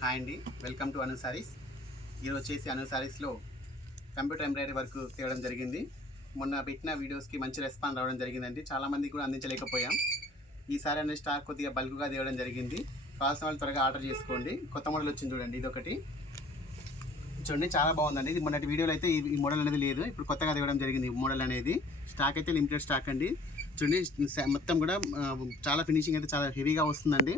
Hi అండి, welcome to అను సారీస్. ఈరోజు వచ్చేసి అను సారీస్లో కంప్యూటర్ ఎంబ్రాయిడరీ వర్క్ తేవడం జరిగింది. మొన్న పెట్టిన వీడియోస్కి మంచి రెస్పాన్స్ రావడం జరిగిందండి. చాలామంది కూడా అందించలేకపోయాం. ఈసారి అనేది స్టాక్ కొద్దిగా బల్క్గా తేవడం జరిగింది. కావాల్సిన వాళ్ళు త్వరగా ఆర్డర్ చేసుకోండి. కొత్త మోడల్ వచ్చింది చూడండి, ఇదొకటి చూడండి, చాలా బాగుందండి. ఇది మొన్నటి వీడియోలో అయితే ఈ మోడల్ అనేది లేదు, ఇప్పుడు కొత్తగా తేవడం జరిగింది. ఈ మోడల్ అనేది స్టాక్ అయితే లిమిటెడ్ స్టాక్ అండి. చూడండి, మొత్తం కూడా చాలా ఫినిషింగ్ అయితే చాలా హెవీగా వస్తుందండి.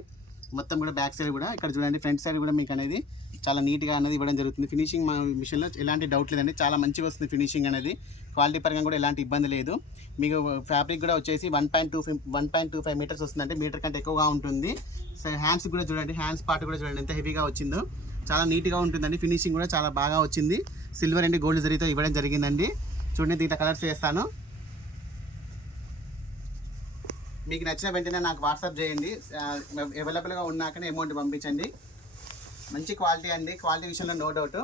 మొత్తం కూడా బ్యాక్ సైడ్ కూడా ఇక్కడ చూడండి, ఫ్రంట్ సైడ్ కూడా మీకు అనేది చాలా నీట్గా అనేది ఇవ్వడం జరుగుతుంది. ఫినిషింగ్ మా మిషన్లో ఎలాంటి డౌట్ లేదండి, చాలా మంచిగా వస్తుంది ఫినిషింగ్ అనేది. క్వాలిటీ పరంగా కూడా ఎలాంటి ఇబ్బంది లేదు. మీకు ఫ్యాబ్రిక్ కూడా వచ్చేసి 1.25 మీటర్స్ వస్తుందంటే మీటర్ కంటే ఎక్కువగా ఉంటుంది. సో హ్యాండ్స్ కూడా చూడండి, హ్యాండ్స్ పార్ట్ కూడా చూడండి ఎంత హెవీగా వచ్చిందో. చాలా నీట్గా ఉంటుందండి. ఫినిషింగ్ కూడా చాలా బాగా వచ్చింది. సిల్వర్ అండ్ గోల్డ్ జరీతో ఇవ్వడం జరిగిందండి. చూడండి, దీంట్లో కలర్స్ వేస్తాను. మీకు నచ్చిన వెంటనే నాకు వాట్సాప్ చేయండి. అవైలబుల్గా ఉన్నాకనే అమౌంట్ పంపించండి. మంచి క్వాలిటీ అండి, క్వాలిటీ విషయంలో నో డౌట్.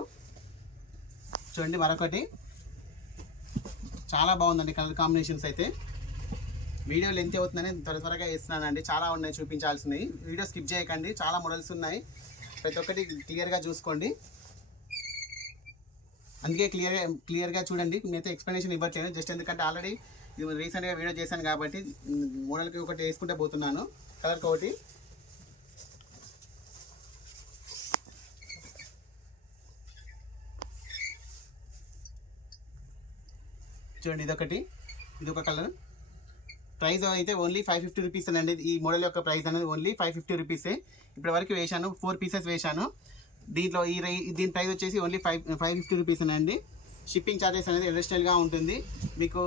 చూడండి, మరొకటి చాలా బాగుందండి. కలర్ కాంబినేషన్స్ అయితే వీడియో లెంత్ అవుతుందని త్వరగా వేస్తున్నానండి. చాలా ఉన్నాయి చూపించాల్సినవి. వీడియో స్కిప్ చేయకండి, చాలా మోడల్స్ ఉన్నాయి. ప్రతి ఒక్కటి క్లియర్గా చూసుకోండి. అందుకే క్లియర్గా చూడండి. నేనైతే ఎక్స్ప్లెనేషన్ ఇవ్వట్లేదు, జస్ట్ ఎందుకంటే ఆల్రెడీ రీసెంట్గా వీడియో చేశాను కాబట్టి మోడల్కి ఒకటి వేసుకుంటే పోతున్నాను. కలర్కి ఒకటి చూడండి, ఇదొక కలర్. ప్రైస్ అయితే ఓన్లీ 550 రూపీస్ అండి. ఈ మోడల్ యొక్క ప్రైస్ అనేది ఓన్లీ 550 రూపీసే. ఇప్పటి వరకు వేశాను, 4 పీసెస్ వేశాను. దీంట్లో దీని ప్రైస్ వచ్చేసి ఓన్లీ 550 రూపీస్ అండి. షిప్పింగ్ ఛార్జెస్ అనేది అడిషనల్గా ఉంటుంది. మీకు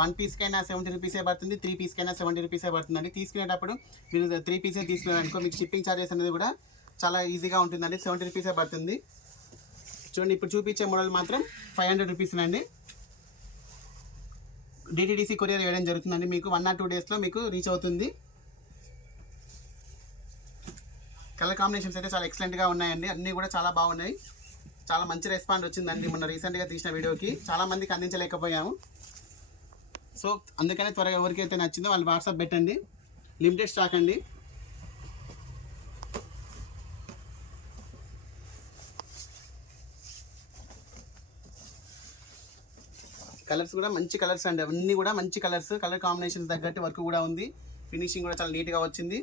1 పీస్కైనా 70 రూపీసే పడుతుంది, 3 పీస్కైనా 70 రూపీసే పడుతుందండి. తీసుకునేటప్పుడు మీరు 3 పీసెస్ తీసుకున్నారనుకో మీకు షిప్పింగ్ ఛార్జెస్ అనేది కూడా చాలా ఈజీగా ఉంటుందండి. 70 రూపీసే పడుతుంది. చూడండి, ఇప్పుడు చూపించే మోడల్ మాత్రం 500 రూపీస్ అండి. డిటిడిసి కొరియర్ వేయడం జరుగుతుందండి. మీకు 1 or 2 డేస్లో మీకు రీచ్ అవుతుంది. కలర్ కాంబినేషన్స్ అయితే చాలా ఎక్సలెంట్గా ఉన్నాయండి. అన్నీ కూడా చాలా బాగున్నాయి. చాలా మంచి రెస్పాన్స్ వచ్చిందండి. మొన్న రీసెంట్గా తీసిన వీడియోకి చాలామందికి అందించలేకపోయాము. సో అందుకనే త్వరగా ఎవరికైతే నచ్చిందో వాళ్ళు వాట్సాప్ పెట్టండి. లిమిటెడ్ స్టాక్ అండి. కలర్స్ కూడా మంచి కలర్స్ అండి, అన్నీ కూడా మంచి కలర్స్. కలర్ కాంబినేషన్స్ తగ్గట్టు వర్క్ కూడా ఉంది. ఫినిషింగ్ కూడా చాలా నీట్గా వచ్చింది.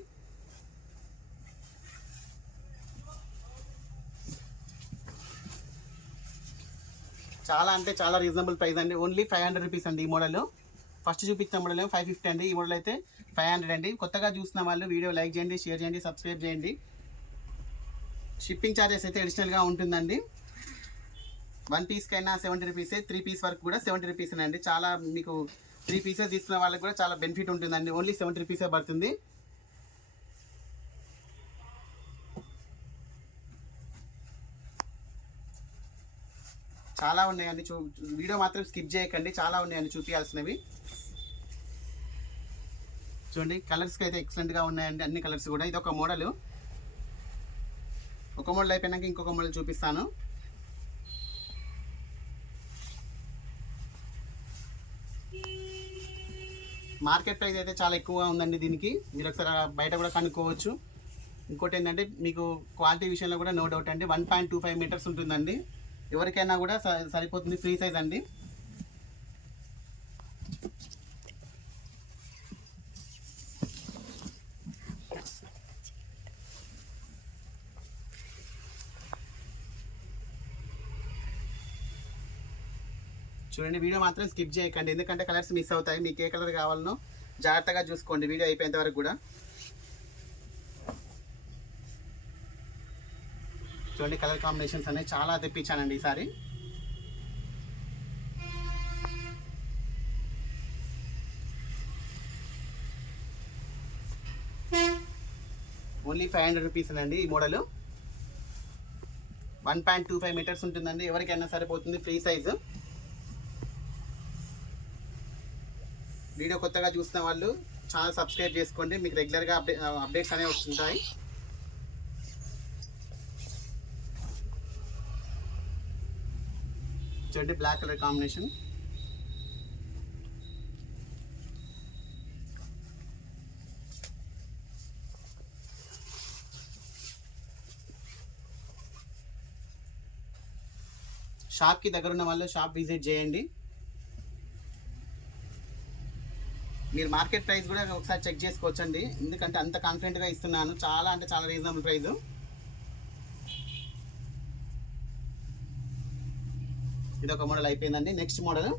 చాలా అంటే చాలా రీజనబుల్ ప్రైస్ అండి. ఓన్లీ 500 రూపీస్ అండి ఈ మోడల్. ఫస్ట్ చూపించిన మోడల్ 550 అండి. ఈ మోడల్ అయితే 500 అండి. కొత్తగా చూసిన వాళ్ళు వీడియో లైక్ చేయండి, షేర్ చేయండి, సబ్స్క్రైబ్ చేయండి. షిప్పింగ్ ఛార్జెస్ అయితే అడిషనల్గా ఉంటుందండి. 1 పీస్కైనా 70 రూపీసే, 3 పీస్ వరకు కూడా 70 రూపీస్ అండి. చాలా మీకు 3 పీసెస్ తీసుకున్న వాళ్ళకి కూడా చాలా బెనిఫిట్ ఉంటుందండి. ఓన్లీ 70 రూపీసే పడుతుంది. చాలా ఉన్నాయండి. వీడియో మాత్రం స్కిప్ చేయకండి, చాలా ఉన్నాయండి చూపించాల్సినవి. చూడండి, కలర్స్కి అయితే ఎక్సలెంట్గా ఉన్నాయండి అన్ని కలర్స్ కూడా. ఇది ఒక మోడల్. ఒక మోడల్ అయిపోయినాక ఇంకొక మోడల్ చూపిస్తాను. మార్కెట్ ప్రైస్ అయితే చాలా ఎక్కువగా ఉందండి దీనికి. మీరు ఒకసారి బయట కూడా కనుక్కోవచ్చు. ఇంకోటి ఏంటంటే మీకు క్వాలిటీ విషయంలో కూడా నో డౌట్ అండి. 1.25 మీటర్స్ ఉంటుందండి. ఎవరికైనా కూడా సరిపోతుంది. ఫ్రీ సైజ్ అండి. చూడండి, వీడియో మాత్రం స్కిప్ చేయకండి, ఎందుకంటే కలర్స్ మిస్ అవుతాయి. మీకు ఏ కలర్ కావాలనో జాగ్రత్తగా చూసుకోండి వీడియో అయిపోయేంత వరకు కూడా. చూడండి, కలర్ కాంబినేషన్స్ అనేవి చాలా తెప్పించానండి ఈసారి. ఓన్లీ 500 రూపీస్ అండి ఈ మోడల్. 1.25 మీటర్స్ ఉంటుందండి. ఎవరికైనా సరిపోతుంది, ఫ్రీ సైజు. వీడియో కొత్తగా చూస్తున్న వాళ్ళు ఛానల్ సబ్స్క్రైబ్ చేసుకోండి, మీకు రెగ్యులర్గా అప్డేట్స్ అనేవి వస్తుంటాయి. చూడండి, బ్లాక్ కలర్ కాంబినేషన్. షాప్కి దగ్గర ఉన్న వాళ్ళు షాప్ విజిట్ చేయండి. మీరు మార్కెట్ ప్రైస్ కూడా ఒకసారి చెక్ చేసుకోవచ్చండి, ఎందుకంటే అంత కాన్ఫిడెంట్గా ఇస్తున్నాను. చాలా అంటే చాలా రీజనబుల్ ప్రైస్. ఇది ఒక మోడల్ అయిపోయిందండి. నెక్స్ట్ మోడల్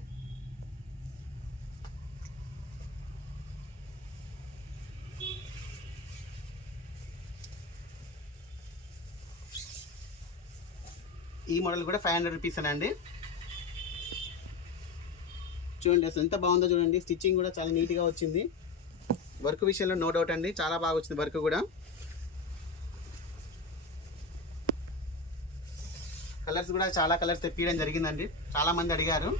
ఈ మోడల్ కూడా 500 రూపీస్ అండి. చూడండి అసలు ఎంత బాగుందో చూడండి. స్టిచ్చింగ్ కూడా చాలా నీట్గా వచ్చింది. వర్క్ విషయంలో నో డౌట్ అండి, చాలా బాగా వచ్చింది వర్క్ కూడా. కలర్స్ కూడా చాలా కలర్స్ తెప్పించడం జరిగిందండి, చాలామంది అడిగారు.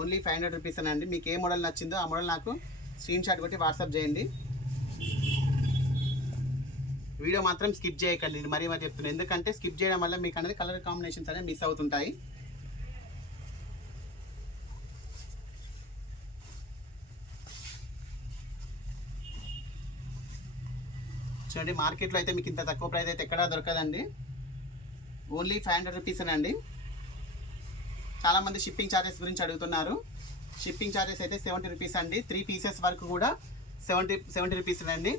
ఓన్లీ 500 రూపీస్ అండి. మీకు ఏ మోడల్ నచ్చిందో ఆ మోడల్ నాకు స్క్రీన్ షాట్ కొట్టి వాట్సాప్ చేయండి. వీడియో మాత్రం స్కిప్ చేయకండి, మరీ చెప్తున్నాను. ఎందుకంటే స్కిప్ చేయడం వల్ల మీకు అనేది కలర్ కాంబినేషన్స్ అనేవి మిస్ అవుతుంటాయి. చూడండి, మార్కెట్లో అయితే మీకు ఇంత తక్కువ ప్రైస్ అయితే ఎక్కడా దొరకదండి. ఓన్లీ 500 రూపీస్ అండి. చాలామంది షిప్పింగ్ ఛార్జెస్ గురించి అడుగుతున్నారు. షిప్పింగ్ ఛార్జెస్ అయితే 70 రూపీస్ అండి. 3 పీసెస్ వరకు కూడా 70 రూపీస్ అండి.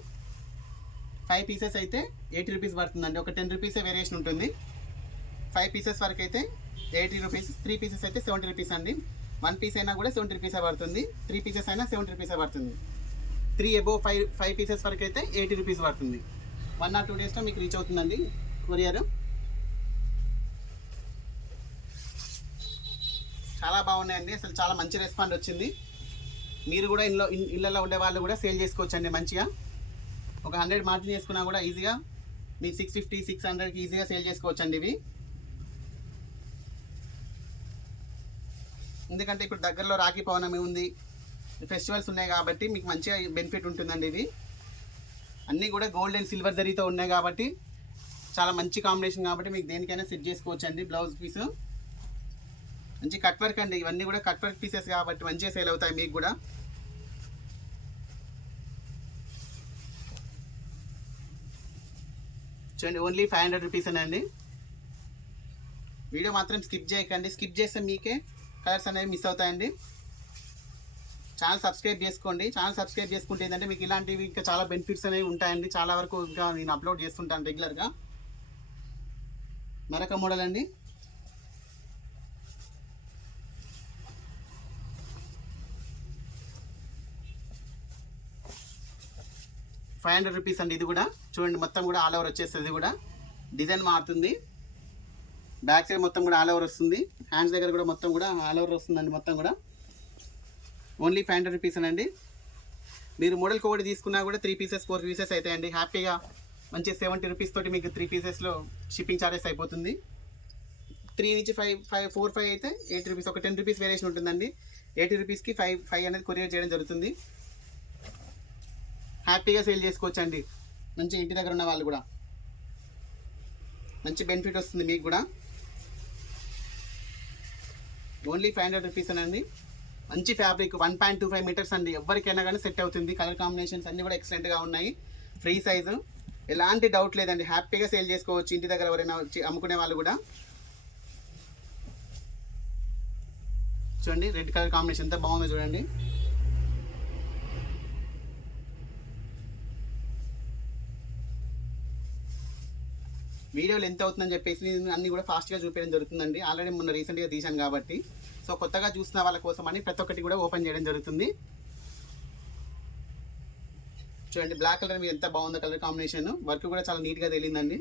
5 పీసెస్ అయితే 80 రూపీస్ పడుతుందండి. ఒక 10 రూపీసే వేరియేషన్ ఉంటుంది. 5 పీసెస్ వరకు అయితే 80 రూపీస్, 3 పీసెస్ అయితే 70 రూపీస్ అండి. 1 పీస్ అయినా కూడా 70 రూపీసే పడుతుంది. 3 పీసెస్ అయినా 70 రూపీసే పడుతుంది. 3 అబోవ్ 5 పీసెస్ వరకు అయితే 80 రూపీస్ పడుతుంది. 1 or 2 డేస్లో మీకు రీచ్ అవుతుందండి కొరియర్. చాలా బాగున్నాయండి, అసలు చాలా మంచి రెస్పాండ్ వచ్చింది. మీరు కూడా ఇళ్ళల్లో ఉండే వాళ్ళు కూడా సేల్ చేసుకోవచ్చండి మంచిగా. ఒక 100 మార్జిన్ చేసుకున్నా కూడా ఈజీగా మీకు 650, 600కి ఈజీగా సేల్ చేసుకోవచ్చండి ఇవి. ఎందుకంటే ఇప్పుడు దగ్గరలో రాఖీ పౌర్ణమి ఉంది, ఫెస్టివల్స్ ఉన్నాయి కాబట్టి మీకు మంచిగా బెనిఫిట్ ఉంటుందండి. ఇవి అన్నీ కూడా గోల్డ్ అండ్ సిల్వర్ జరీతో ఉన్నాయి కాబట్టి చాలా మంచి కాంబినేషన్ కాబట్టి మీకు దేనికైనా సెట్ చేసుకోవచ్చండి. బ్లౌజ్ పీస్ మంచి కట్ వర్క్ అండి, ఇవన్నీ కూడా కట్ వర్క్ పీసెస్ కాబట్టి మంచిగా సేల్ అవుతాయి మీకు కూడా. చూడండి, ఓన్లీ 500 రూపీస్ అండి. వీడియో మాత్రం స్కిప్ చేయకండి, స్కిప్ చేస్తే మీకే కలర్స్ అనేవి మిస్ అవుతాయండి. ఛానల్ సబ్స్క్రైబ్ చేసుకోండి. ఛానల్ సబ్స్క్రైబ్ చేసుకుంటే ఏంటంటే మీకు ఇలాంటివి ఇంకా చాలా బెనిఫిట్స్ అనేవి ఉంటాయండి. చాలా వరకు ఇంకా నేను అప్లోడ్ చేస్తుంటాను రెగ్యులర్గా. మరొక మోడల్ అండి. ₹500 రూపీస్ అండి. ఇది కూడా చూడండి, మొత్తం కూడా ఆల్ ఓవర్ వచ్చేస్తుంది. ఇది కూడా డిజైన్ మారుతుంది. బ్యాక్ సైడ్ మొత్తం కూడా ఆల్ ఓవర్ వస్తుంది. హ్యాండ్స్ దగ్గర కూడా మొత్తం కూడా ఆల్ ఓవర్ వస్తుందండి మొత్తం కూడా. ఓన్లీ 500 రూపీస్ అండి. మీరు మోడల్ కోడ్ తీసుకున్నా కూడా 3 పీసెస్ 4 పీసెస్ అవుతాయండి హ్యాపీగా. మంచి 70 రూపీస్ తోటి మీకు 3 పీసెస్లో షిప్పింగ్ ఛార్జెస్ అయిపోతుంది. 3 నుంచి 4, 5 అయితే 80 రూపీస్, ఒక 10 రూపీస్ వేరియేషన్ ఉంటుందండి. 80 రూపీస్కి 5 అనేది కొరియర్ చేయడం జరుగుతుంది. హ్యాపీగా సేల్ చేసుకోవచ్చండి. మంచి ఇంటి దగ్గర ఉన్న వాళ్ళు కూడా మంచి బెనిఫిట్ వస్తుంది మీకు కూడా. ఓన్లీ 500 రూపీస్ అండి. మంచి ఫ్యాబ్రిక్ 1.25 మీటర్స్ అండి. ఎవరికైనా కానీ సెట్ అవుతుంది. కలర్ కాంబినేషన్స్ అన్నీ కూడా ఎక్సలెంట్గా ఉన్నాయి. ఫ్రీ సైజు, ఎలాంటి డౌట్ లేదండి. హ్యాపీగా సేల్ చేసుకోవచ్చు ఇంటి దగ్గర ఎవరైనా అమ్ముకునే వాళ్ళు కూడా. చూడండి, రెడ్ కలర్ కాంబినేషన్ ఎంత బాగుందో చూడండి. వీడియోలు ఎంత అవుతుందని చెప్పేసి నేను అన్నీ కూడా ఫాస్ట్గా చూపించడం జరుగుతుందండి. ఆల్రెడీ మొన్న రీసెంట్గా తీశాను కాబట్టి. సో కొత్తగా చూసిన వాళ్ళ కోసం అని ప్రతి ఒక్కటి కూడా ఓపెన్ చేయడం జరుగుతుంది. చూడండి, బ్లాక్ కలర్ మీద ఎంత బాగుందో కలర్ కాంబినేషన్. వర్క్ కూడా చాలా నీట్గా తెలియదండి.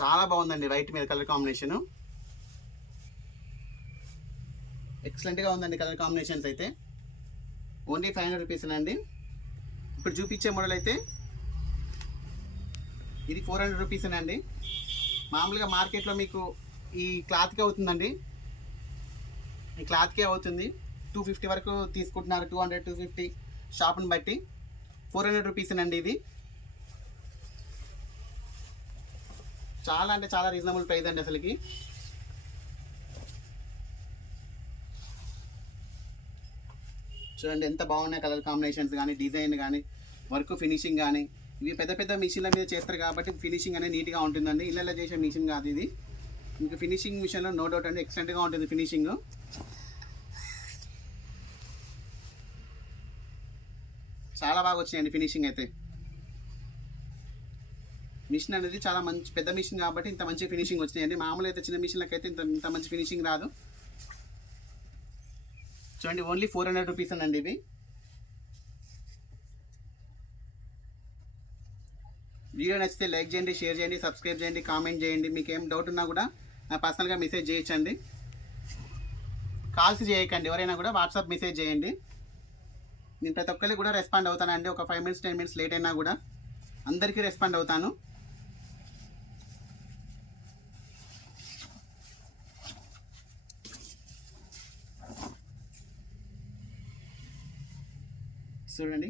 చాలా బాగుందండి వైట్ మీద కలర్ కాంబినేషను. ఎక్సలెంట్గా ఉందండి కలర్ కాంబినేషన్స్ అయితే. ఓన్లీ 500 రూపీస్ అండి. ఇప్పుడు చూపించే మోడల్ అయితే ఇది 400 రూపీస్ అండి. మామూలుగా మార్కెట్లో మీకు ఈ క్లాత్కే అవుతుందండి, ఈ క్లాత్కే అవుతుంది. 250 వరకు తీసుకుంటున్నారు, 200, 250 షాప్ని బట్టి. 400 రూపీస్ అండి. ఇది చాలా అంటే చాలా రీజనబుల్ ప్రైస్ అండి అసలుకి. చూడండి ఎంత బాగున్నాయి కలర్ కాంబినేషన్స్ కానీ, డిజైన్ కానీ, వర్క్ ఫినిషింగ్ కానీ. ఇవి పెద్ద పెద్ద మిషన్ల మీద చేస్తారు కాబట్టి ఫినిషింగ్ అనేది నీట్గా ఉంటుందండి. ఇళ్ళలో చేసే మిషన్ కాదు ఇది. మీకు ఫినిషింగ్ మిషన్లో నో డౌట్ అండి ఎక్సలెంట్గా ఉంటుంది ఫినిషింగ్. చాలా బాగా వచ్చినాయండి ఫినిషింగ్ అయితే. మిషన్ అనేది చాలా మంచి పెద్ద మిషన్ కాబట్టి ఇంత మంచి ఫినిషింగ్ వచ్చినాయండి. మామూలు అయితే చిన్న మిషన్లకి అయితే ఇంత మంచి ఫినిషింగ్ రాదు. చూడండి ఓన్లీ 400 రూపీస్ అండి ఇవి. వీడియో నచ్చితే లైక్ చేయండి, షేర్ చేయండి, సబ్స్క్రైబ్ చేయండి, కామెంట్ చేయండి. మీకు ఏం డౌట్ ఉన్నా కూడా పర్సనల్గా మెసేజ్ చేయొచ్చండి. కాల్స్ చేయకండి, ఎవరైనా కూడా వాట్సాప్ మెసేజ్ చేయండి. నేను ప్రతి ఒక్కరికి కూడా రెస్పాండ్ అవుతానండి. ఒక 5 minutes 10 minutes లేట్ అయినా కూడా అందరికీ రెస్పాండ్ అవుతాను. చూడండి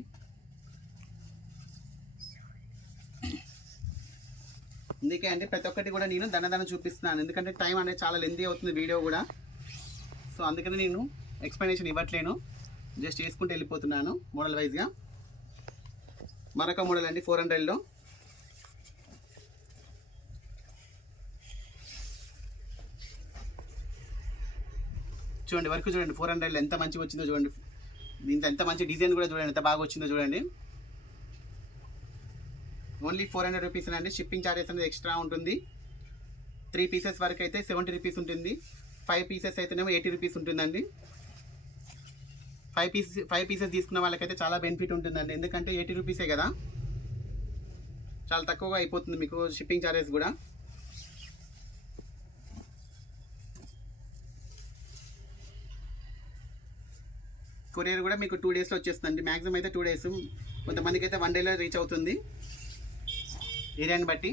అందుకే అండి ప్రతి ఒక్కటి కూడా నేను దన చూపిస్తున్నాను. ఎందుకంటే టైం అనేది చాలా లెంతీ అవుతుంది వీడియో కూడా. సో అందుకని నేను ఎక్స్ప్లెనేషన్ ఇవ్వట్లేను, జస్ట్ చేసుకుంటూ వెళ్ళిపోతున్నాను మోడల్ వైజ్గా. మరొక మోడల్ అండి 400లో. చూడండి వర్క్ చూడండి 400లో ఎంత మంచిగా వచ్చిందో చూడండి. దీంతో ఎంత మంచి డిజైన్ కూడా చూడండి ఎంత బాగా వచ్చిందో చూడండి. ఓన్లీ 400 రూపీస్ అండి. షిప్పింగ్ ఛార్జెస్ అనేది ఎక్స్ట్రా ఉంటుంది. 3 pieces వరకు అయితే 70 రూపీస్ ఉంటుంది. 5 pieces అయితేనేమో 80 రూపీస్ ఉంటుందండి. 5 pieces తీసుకున్న వాళ్ళకైతే చాలా బెనిఫిట్ ఉంటుందండి. ఎందుకంటే 80 రూపీసే కదా, చాలా తక్కువగా అయిపోతుంది మీకు షిప్పింగ్ ఛార్జెస్ కూడా. కొరియర్ కూడా మీకు 2 daysలో వచ్చేస్తుందండి. మ్యాక్సిమం అయితే 2 days, కొంతమందికి అయితే 1 dayలో రీచ్ అవుతుంది ఏరియాని బట్టి.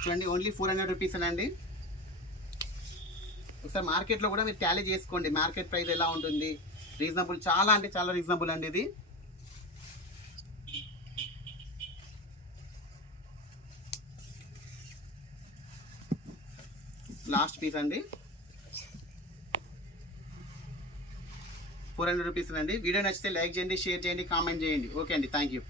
చూడండి ఓన్లీ 400 రూపీస్ అండి. ఒకసారి మార్కెట్లో కూడా మీరు టాలీ చేసుకోండి, మార్కెట్ ప్రైస్ ఎలా ఉంటుంది. రీజనబుల్, చాలా అంటే చాలా రీజనబుల్ అండి ఇది. లాస్ట్ పీస్ అండి 400 రూపీస్ అండి. వీడియో నచ్చితే లైక్ చేయండి, షేర్ చేయండి, కామెంట్ చేయండి. ఓకే అండి, థ్యాంక్ యూ.